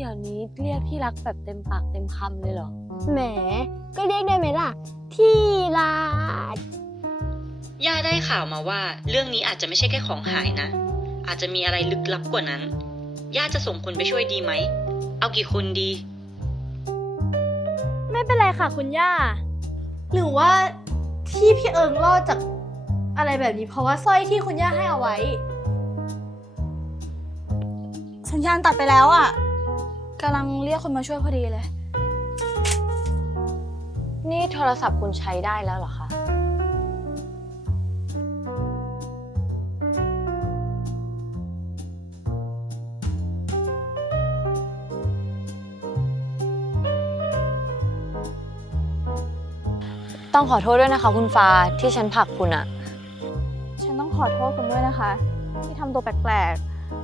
เดี๋ยวนี้เรียกที่รักแบบเต็มปากเต็มคำเลยเหรอ แหม ก็เรียกได้ไหมล่ะ ที่รัก ย่าได้ข่าวมาว่า เรื่องนี้อาจจะไม่ใช่แค่ของหายนะ อาจจะมีอะไรลึกลับกว่านั้น ย่าจะส่งคนไปช่วยดีไหม เอากี่คนดี ไม่เป็นไรค่ะคุณย่า หรือว่าที่พี่เอิงรอดจากอะไรแบบนี้เพราะว่าสร้อยที่คุณย่าให้เอาไว้ สัญญาณตัดไปแล้วอะ กำลังเรียกคนมาช่วยพอดีเลย นี่โทรศัพท์คุณใช้ได้แล้วเหรอคะ ต้องขอโทษด้วยนะคะคุณฟ้าที่ฉันผลักคุณอะฉันต้องขอโทษคุณด้วยนะคะ ที่ทำตัวแปลก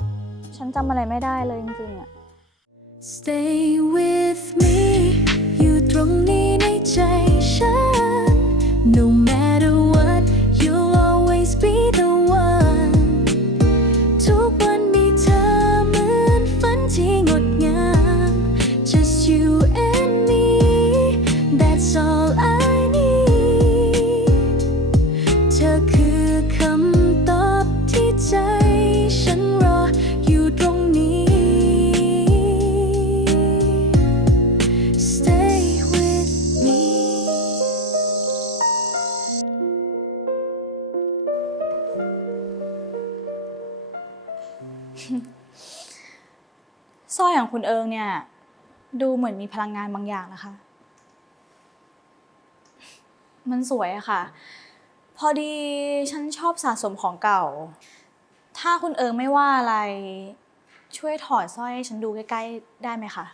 ๆ ฉันจำอะไรไม่ได้เลยจริงๆอะ Stay with me อยู่ตรงนี้ในใจฉันหนุ่ม สร้อยของคุณเอิงเนี่ย ดูเหมือนมีพลังงานบางอย่างนะคะ มันสวยอะค่ะ พอดีฉันชอบสะสมของเก่า ถ้าคุณเอิงไม่ว่าอะไร ช่วยถอดสร้อยให้ฉันดูใกล้ๆได้ไหมคะ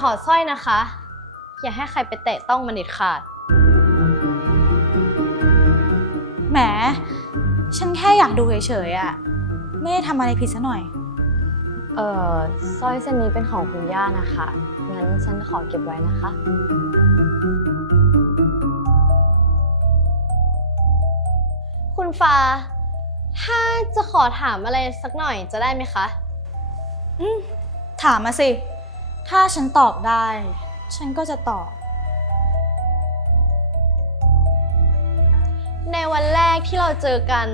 ถอดสร้อยนะคะ อย่าให้ใครไปเตะต้องมันเด็ดขาด แหม ฉันแค่อยากดูเฉยๆอะไม่ได้ทำอะไรผิดซะหน่อย เอ่อสร้อยเส้นนี้เป็นของคุณย่านะคะ งั้นฉันขอเก็บไว้นะคะ คุณฟ้า ถ้าจะขอถามอะไรสักหน่อยจะได้ไหมคะ ถามมาสิ ถ้าฉันตอบได้ ฉันก็จะตอบ ในวันแรกที่เราเจอกัน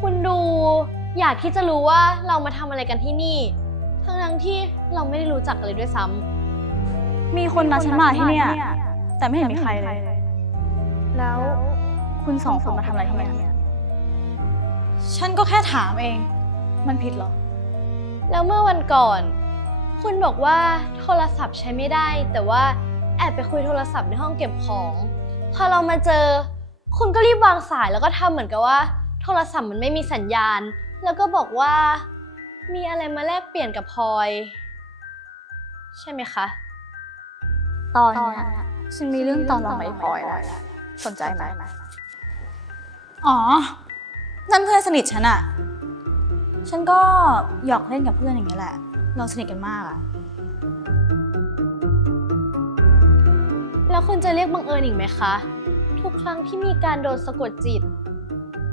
คุณดูอยากที่จะรู้ว่าเรามาทำอะไรกันที่นี่ ทั้งทั้งๆที่เราไม่ได้รู้จักกันเลยด้วยซ้ำมีคนนัดฉันมาที่เนี่ย แต่ไม่เห็นมีใครเลย แล้วคุณสองคนมาทำอะไรที่เนี่ยฉันก็แค่ถามเอง มันผิดเหรอแล้วเมื่อวันก่อน คุณบอกว่าโทรศัพท์ใช้ไม่ได้ แต่ว่าแอบไปคุยโทรศัพท์ในห้องเก็บของ พอเรามาเจอ คุณก็รีบวางสายแล้วก็ทำเหมือนกับว่า โทรศัพท์มันไม่มีสัญญาณ แล้วก็บอกว่า มีอะไรมาแลกเปลี่ยนกับพลอย ใช่ไหมคะ ตอนเนี้ยฉันมีเรื่องตอนลองไปพลอยแล้วสนใจไหมอ๋อ นั่นเพื่อนสนิทฉันอะฉันก็หยอกเล่นกับเพื่อนอย่างนี้ยแหละ เราสนิทกันมากอะแล้วคุณจะเรียกบังเอิญอีกไหมคะ ทุกครั้งที่มีการโดนสะกดจิต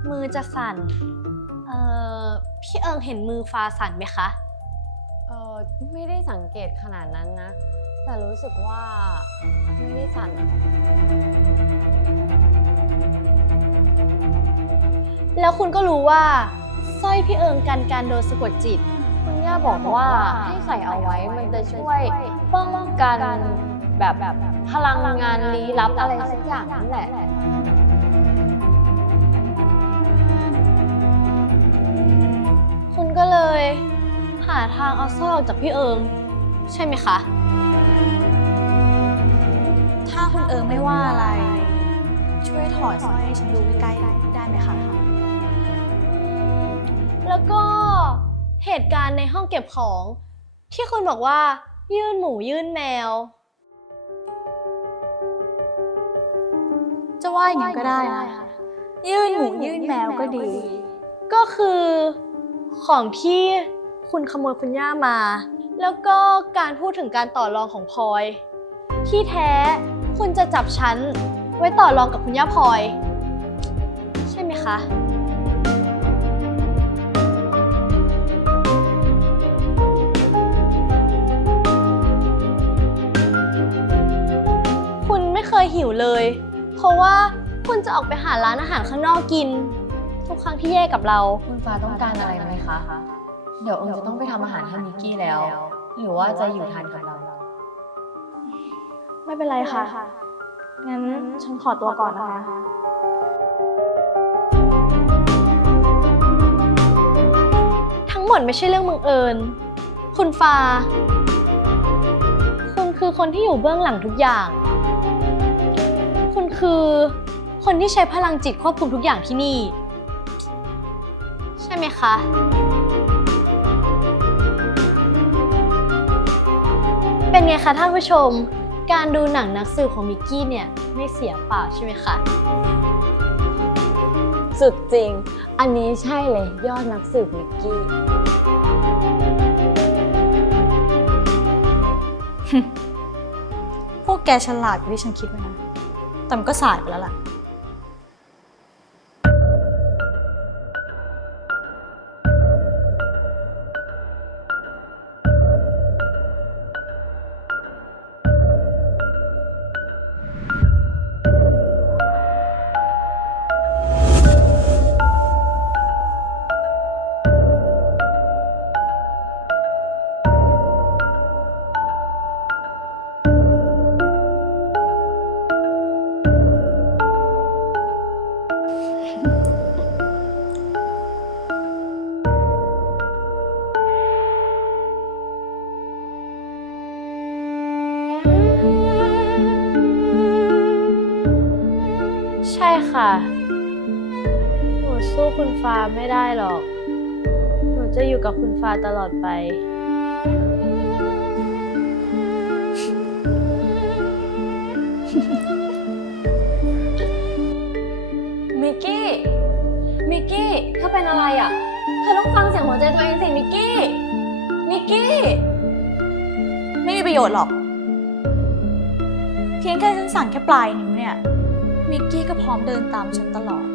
มือจะสั่น เอ่อ พี่เอิงเห็นมือฟ้าสั่นไหมคะ เออไม่ได้สังเกตขนาดนั้นนะ แต่รู้สึกว่าไม่ได้สั่นอะแล้วคุณก็รู้ว่าสร้อยพี่เอิงกันการโดนสะกดจิต คุณย่าบอกว่าให้ใส่เอาไว้มันจะช่วยป้องกันแบบแบบพลังงานลี้ลับอะไรสักอย่างนั่นแหละคุณก็เลย หาทางเอาสร้อยออกจากพี่เอิง ใช่ไหมคะ ถ้าคุณเอิงไม่ว่าอะไร ช่วยถอดสร้อยให้ฉันดูใกล้ๆได้ไหมคะ แล้วก็ เหตุการณ์ในห้องเก็บของ ที่คุณบอกว่า ยื่นหมูยื่นแมว จะว่าอย่างนั้นก็ได้นะยื่นหมูยื่นแมวก็ดี ก็คือของที่คุณขโมยคุณย่ามา แล้วก็การพูดถึงการต่อรองของพลอย ที่แท้คุณจะจับฉันไว้ต่อรองกับคุณย่าพลอย ใช่ไหมคะ ยหิวเลย เพราะว่าคุณจะออกไปหาร้านอาหารข้างนอกกิน ทุกครั้งที่แยกกับเรา คุณฟ้าต้องการอะไรไหมคะ เดี๋ยวเอิญจะต้องไปทำอาหารให้มิกกี้แล้ว หรือว่าจะอยู่ทานกับเรา ไม่เป็นไรค่ะ งั้นฉันขอตัวก่อนนะคะ ทั้งหมดไม่ใช่เรื่องบังเอิญ คุณฟ้า คุณคือคนที่อยู่เบื้องหลังทุกอย่าง คุณคือ คนที่ใช้พลังจิตควบคุมทุกอย่างที่นี่ ใช่ไหมคะ เป็นไงคะท่านผู้ชม การดูหนังนักสืบของมิกกี้เนี่ย ไม่เสียเปล่าใช่ไหมคะสุดจริง อันนี้ใช่เลยยอดนักสืบมิกกี้ พวกแกฉลาดกว่าที่ฉันคิดไว้นะ แต่มันก็สายไปแล้วล่ะ กับคุณฟ้าตลอดไป มิกกี้ มิกกี้ เธอเป็นอะไรอะ เธอต้องฟังเสียงหัวใจตัวเองสิ มิกกี้ มิกกี้ ไม่มีประโยชน์หรอก เพียงแค่ฉันสั่งแค่ปลายนิ้วเนี่ย มิกกี้ก็พร้อมเดินตามฉันตลอด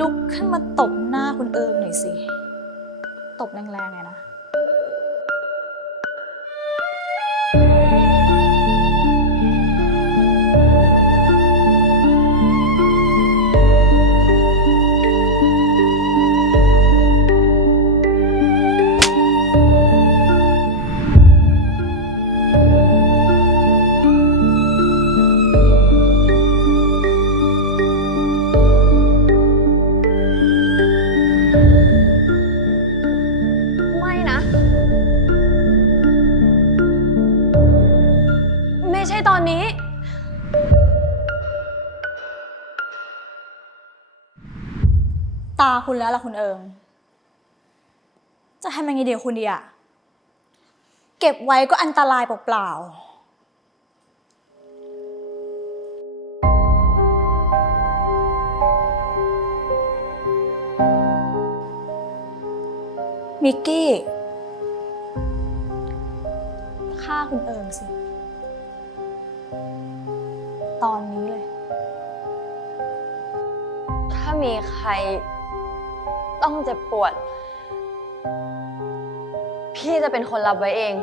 ลุกขึ้นมาตบหน้าคุณเอิงหน่อยสิ ตบแรงๆไงนะ คุณแล้วล่ะคุณเอิง จะทำยังไงเดียวคุณดีอะเก็บไว้ก็อันตรายเปล่าๆมิกกี้ฆ่าคุณเอิงสิ ตอนนี้เลย ถ้ามีใคร ต้องเจ็บปวด พี่จะเป็นคนรับไว้เอง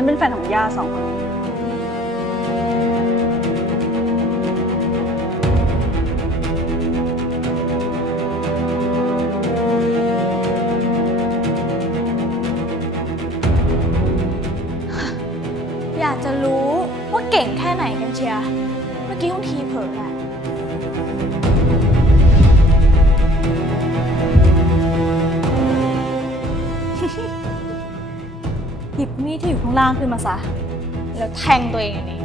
ันเป็นแฟนของย่าสองคนนี้ อยากจะรู้ว่าเก่งแค่ไหนกันเชียร์เมื่อกี้คุณทีเผลอแหละ มีดที่อยู่ข้างล่างขึ้นมาซะ แล้วแทงตัวเองอันนี้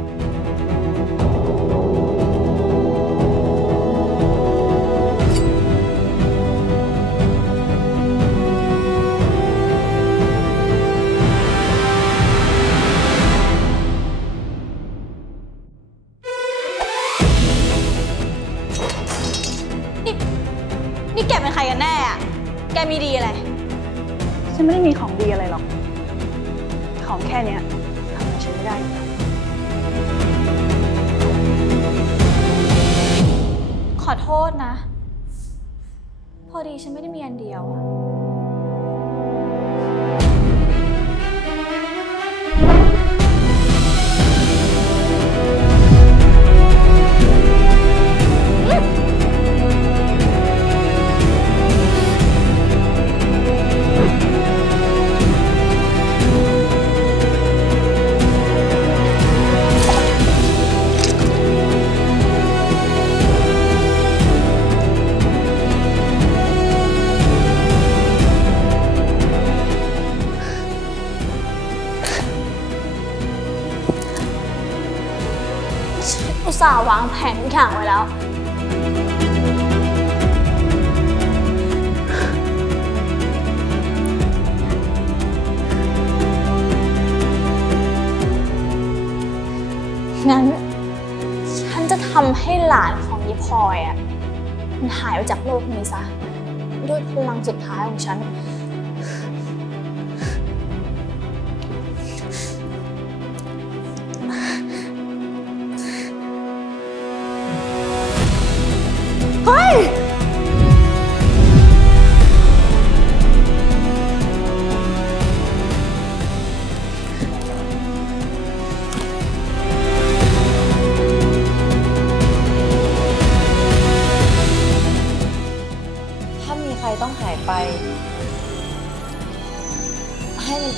นี่ นี่แกเป็นใครกันแน่อะแกมีดีอะไร ฉันไม่ได้มีของดีอะไรหรอก ของแค่เนี้ยทำอะไรฉันไม่ได้อยู่แล้วขอโทษนะ พอดีฉันไม่ได้มีอันเดียวอะ ส่าห์วางแผนทุกอย่างไว้แล้ว งั้น ฉันจะทำให้หลานของยายพลอยอะ มันหายไปจากโลกนี้ซะ ด้วยพลังสุดท้ายของฉัน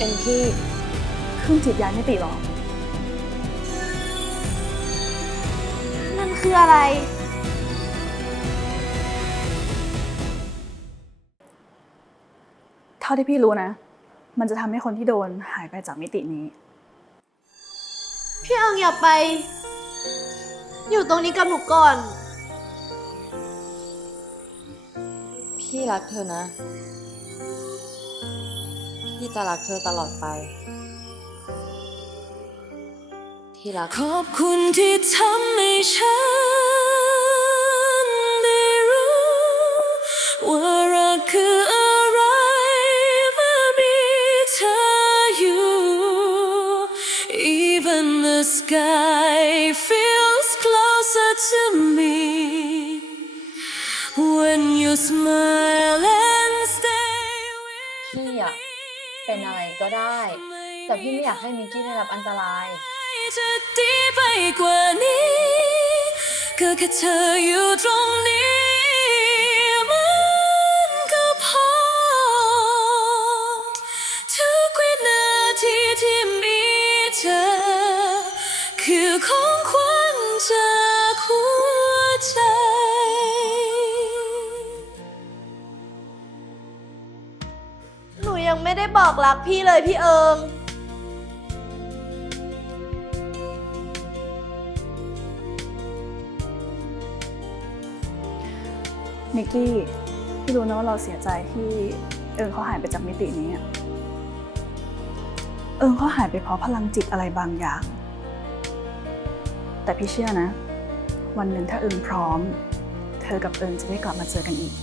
มันเป็นพี่เครื่องจิตย้ายไม่ติหรอ นั่นคืออะไร เท่าที่พี่รู้นะ มันจะทำให้คนที่โดนหายไปจากมิตินี้ พี่เอิงอย่าไป อยู่ตรงนี้กับหนูก่อน พี่รักเธอนะ พี่จะรักเธอตลอดไป ที่รัก ขอบคุณที่ทำให้ฉันได้รู้ ว่ารักคืออะไรเมื่อมีเธออยู่ Even the sky feels closer to me when you smile แต่พี่ไม่อยากให้มิกกี้ได้รับอันตราย จะดีไปกว่านี้ก็แค่เธออยู่ตรงนี้มันก็พอ ทุกวินาทีที่มีเธอ คือของขวัญจากหัวใจ หนูยังไม่ได้บอกรักพี่เลยพี่เอิง มิกกี้พี่รู้นะว่าเราเสียใจที่เอิงเขาหายไปจากมิตินี้เอิงเขาหายไปเพราะพลังจิตอะไรบางอย่าง แต่พี่เชื่อนะ วันหนึ่งถ้าเอิงพร้อม เธอกับเอิงจะได้กลับมาเจอกันอีก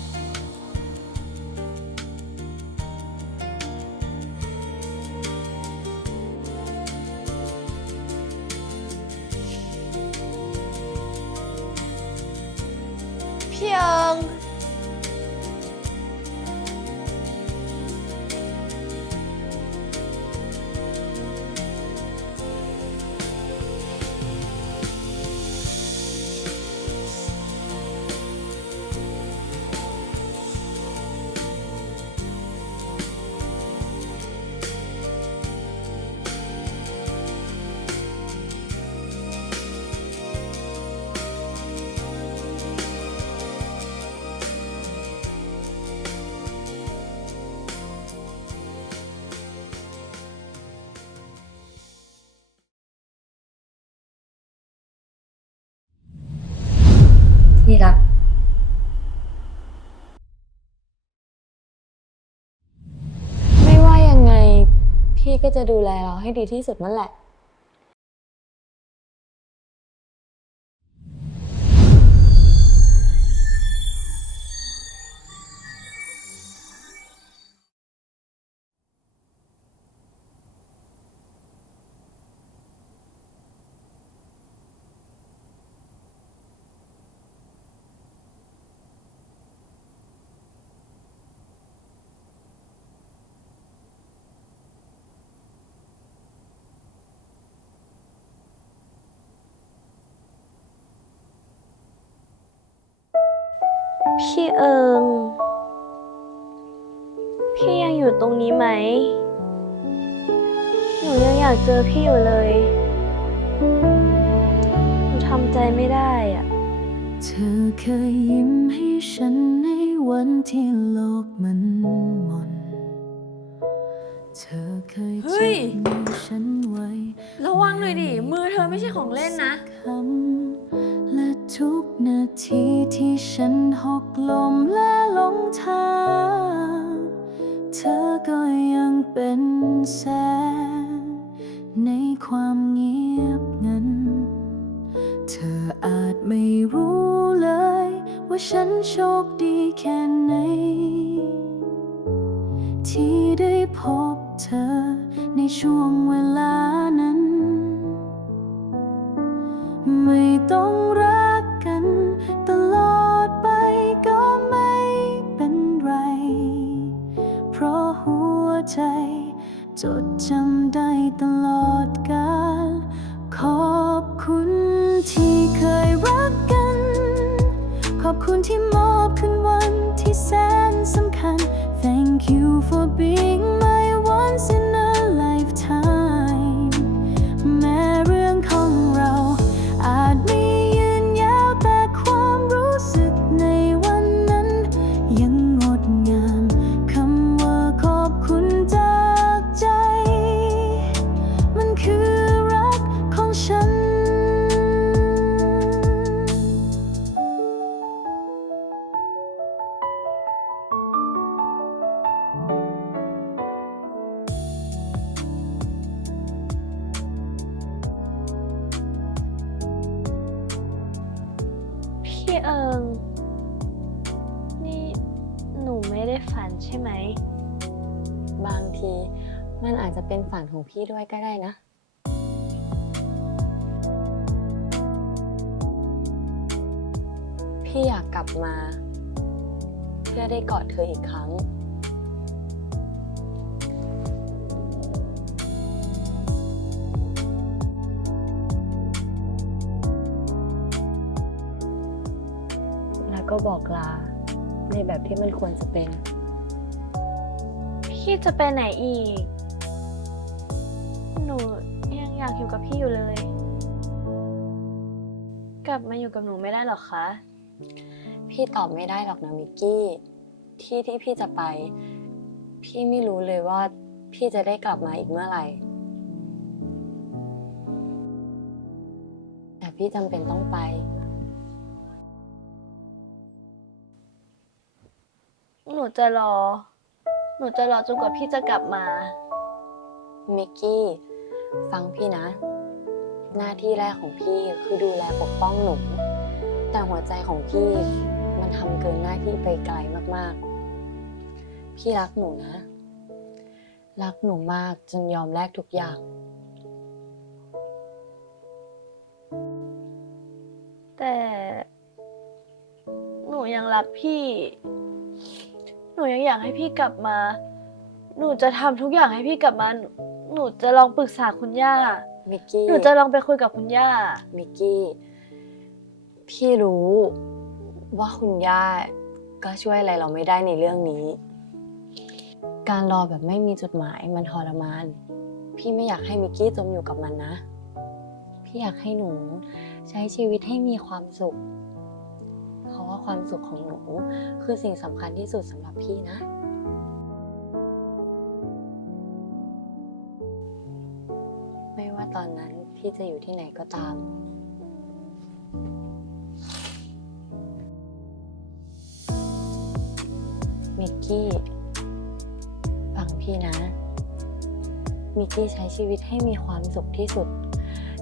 ก็จะดูแลเราให้ดีที่สุดนั่นแหละ พี่เอิง พี่ยังอยู่ตรงนี้ไหม หนูยังอยากเจอพี่อยู่เลย หนูทำใจไม่ได้อะเธอเคยยิ้มให้ฉันในวันที่โลกมันหมนเธอเคยเฮ้จัยบมือฉันไว้ระวังหน่อยดิ มือเธอไม่ใช่ของเล่นนะ คำและ ทุกนาทีที่ฉันหกลมและหลงทาง เธอก็ยังเป็นแสงในความเงียบงัน เธออาจไม่รู้เลย ว่าฉันโชคดีแค่ไหน ที่ได้พบเธอในช่วงเวลานั้น ไม่ต้องรัก กัน ตลอดไปก็ไม่เป็นไร เพราะหัวใจ จดจำได้ตลอดกาลขอบคุณที่เคยรักกัน ขอบคุณที่มอบคืนวันที่แสนสำคัญ Thank you for being my ได้ฝันใช่ไหม บางทีมันอาจจะเป็นฝันของพี่ด้วยก็ได้นะ พี่อยากกลับมา เพื่อได้กอดเธออีกครั้ง แล้วก็บอกลา ในแบบที่มันควรจะเป็น พี่จะไปไหนอีก หนูยังอยากอยู่กับพี่อยู่เลย กลับมาอยู่กับหนูไม่ได้หรอคะ พี่ตอบไม่ได้หรอกนะมิกกี้ ที่ที่พี่จะไป พี่ไม่รู้เลยว่าพี่จะได้กลับมาอีกเมื่อไหร่ แต่พี่จำเป็นต้องไป จะรอ หนูจะรอจนกว่าพี่จะกลับมา มิกกี้ ฟังพี่นะ หน้าที่แรกของพี่คือดูแลปกป้องหนู แต่หัวใจของพี่มันทำเกินหน้าที่ไปไกลมากๆ พี่รักหนูนะ รักหนูมากจนยอมแลกทุกอย่าง แต่ หนูยังรักพี่ หนูยังอยากให้พี่กลับมา หนูจะทำทุกอย่างให้พี่กลับมาหนูหนูจะลองปรึกษาคุณย่า มิกกี้หนูจะลองไปคุยกับคุณย่า มิกกี้ พี่รู้ว่าคุณย่าก็ช่วยอะไรเราไม่ได้ในเรื่องนี้ การรอแบบไม่มีจุดหมายมันทรมาน พี่ไม่อยากให้มิกกี้จมอยู่กับมันนะ พี่อยากให้หนูใช้ชีวิตให้มีความสุขเพราะว่า ความสุขของหนู คือสิ่งสำคัญที่สุดสำหรับพี่นะ ไม่ว่าตอนนั้นพี่จะอยู่ที่ไหนก็ตาม มิกกี้ ฟังพี่นะ มิกกี้ใช้ชีวิตให้มีความสุขที่สุด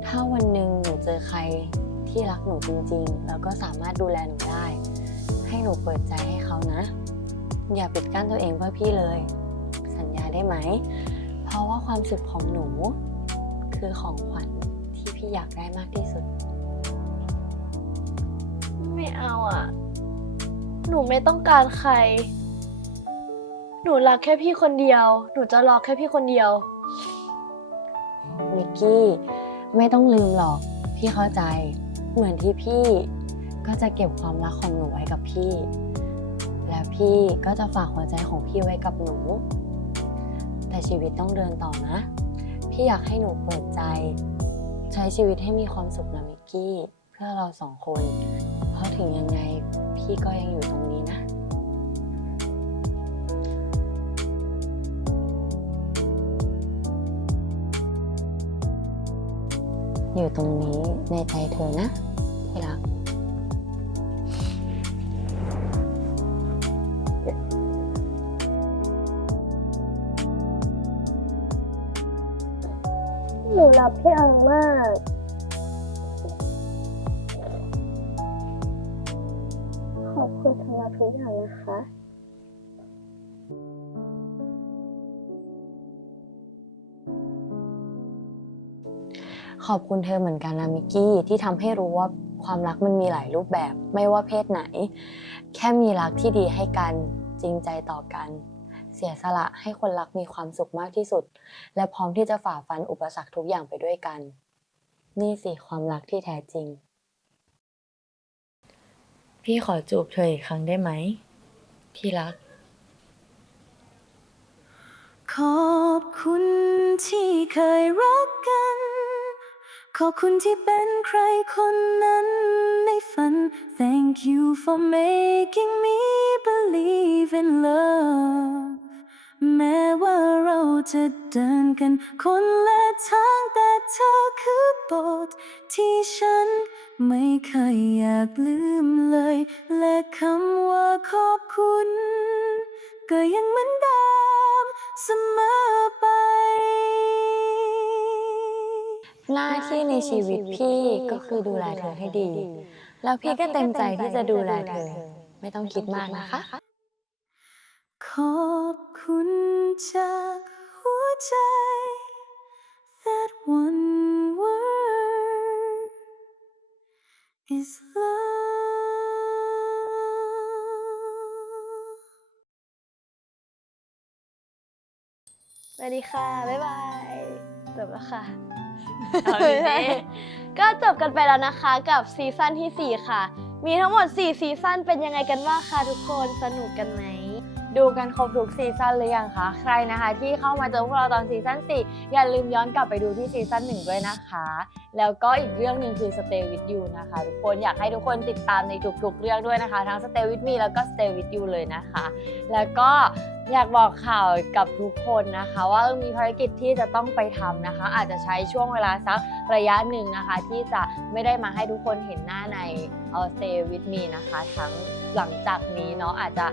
ถ้าวันหนึ่งหนูเจอใครที่รักหนูจริงๆ แล้วก็สามารถดูแลหนู ให้หนูเปิดใจให้เขานะ อย่าปิดกั้นตัวเองเพื่อพี่เลย สัญญาได้ไหม เพราะว่าความสุขของหนู คือของขวัญที่พี่อยากได้มากที่สุด ไม่เอาอะ หนูไม่ต้องการใคร หนูรักแค่พี่คนเดียว หนูจะรอแค่พี่คนเดียวมิกกี้ ไม่ต้องลืมหรอก พี่เข้าใจ เหมือนที่พี่ ก็จะเก็บความรักของหนูไว้กับพี่ และพี่ก็จะฝากหัวใจของพี่ไว้กับหนู แต่ชีวิตต้องเดินต่อนะ พี่อยากให้หนูเปิดใจ ใช้ชีวิตให้มีความสุขนะมิกกี้ เพื่อเราสองคน เพราะถึงยังไงพี่ก็ยังอยู่ตรงนี้นะอยู่ตรงนี้ในใจเธอนะที่รัก รักพี่อังมาก ขอบคุณสำหรับทุกอย่างนะคะขอบคุณเธอเหมือนกันนะมิกกี้ที่ทำให้รู้ว่าความรักมันมีหลายรูปแบบ ไม่ว่าเพศไหน แค่มีรักที่ดีให้กันจริงใจต่อกัน เสียสละให้คนรักมีความสุขมากที่สุด และพร้อมที่จะฝ่าฟันอุปสรรคทุกอย่างไปด้วยกัน นี่สิความรักที่แท้จริง พี่ขอจูบเธออีกครั้งได้ไหม พี่รัก ขอบคุณที่เคยรักกัน ขอบคุณที่เป็นใครคนนั้นในฝัน Thank you for making me believe in love แม้ว่าเราจะเดินกันคนละทางแต่เธอคือบทที่ฉันไม่เคยอยากลืมเลย และคำว่าขอบคุณ ก็ยังเหมือนเดิมเสมอไป หน้าที่ในชีวิตพี่ก็คือดูแลเธอให้ดี แล้วพี่ก็เต็มใจที่จะดูแลเธอ ไม่ต้องคิดมากนะคะ ขอบคุณจากหัวใจ That one word is love สวัสดีค่ะ บ๊ายบาย จบแล้วค่ะ เอาดีๆไม่ใช่ก็จบกันไปแล้วนะคะกับซีซั่นที่ 4 ค่ะ มีทั้งหมด 4 ซีซั่นเป็นยังไงกันบ้างคะทุกคน สนุกกันไหม ดูกันครบทุกซีซั่นหรือยังคะ ใครนะคะที่เข้ามาเจอพวกเราตอนซีซั่น4 อย่าลืมย้อนกลับไปดูที่ซีซั่น1 ด้วยนะคะ แล้วก็อีกเรื่องหนึ่งคือ Stay with you นะคะ ทุกคนอยากให้ทุกคนติดตามในทุกๆเรื่องด้วยนะคะ ทั้ง Stay with me แล้วก็ Stay with you เลยนะคะ แล้วก็อยากบอกข่าวกับทุกคนนะคะ ว่ามีภารกิจที่จะต้องไปทำนะคะ อาจจะใช้ช่วงเวลาสักระยะหนึ่งนะคะ ที่จะไม่ได้มาให้ทุกคนเห็นหน้าในเออ Stay with me นะคะ ทั้งหลังจากนี้เนาะอาจจะ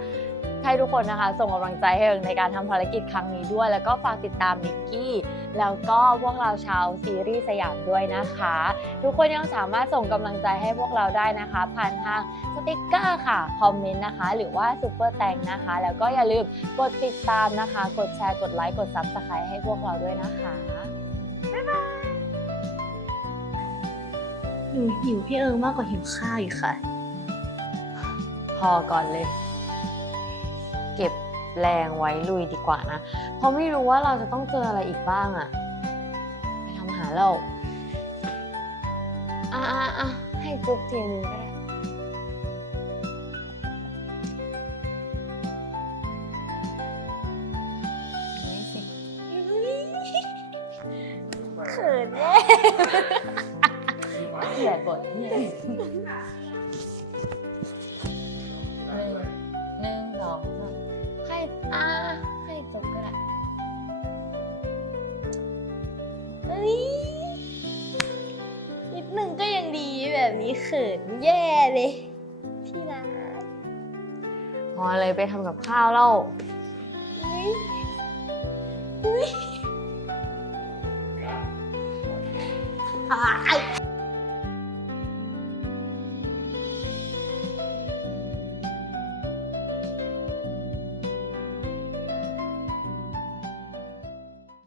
ให้ทุกคนนะคะ ส่งกำลังใจให้เอิงในการทำภารกิจครั้งนี้ด้วย แล้วก็ฝากติดตามนิกกี้ แล้วก็พวกเราชาวซีรีส์สยามด้วยนะคะ ทุกคนยังสามารถส่งกำลังใจให้พวกเราได้นะคะ ผ่านทางสติกเกอร์ค่ะ คอมเมนต์นะคะ หรือว่าซูเปอร์แตงนะคะ แล้วก็อย่าลืมกดติดตามนะคะ กดแชร์ กดไลค์ กดซับสไครต์ให้พวกเราด้วยนะคะหนูหิวพี่เอิงมากกว่าหิวข้าวอีกค่ะ พอก่อนเลย เก็บแรงไว้ลุยดีกว่านะ เพราะไม่รู้ว่าเราจะต้องเจออะไรอีกบ้างอะไปทำอาหารแล้วอะอะอะให้จุ๊บทีนึงก็ได้นี่สิเขินแย่เขียนบทเนี่ย ไรไปทำกับข้าวเล่าอ่า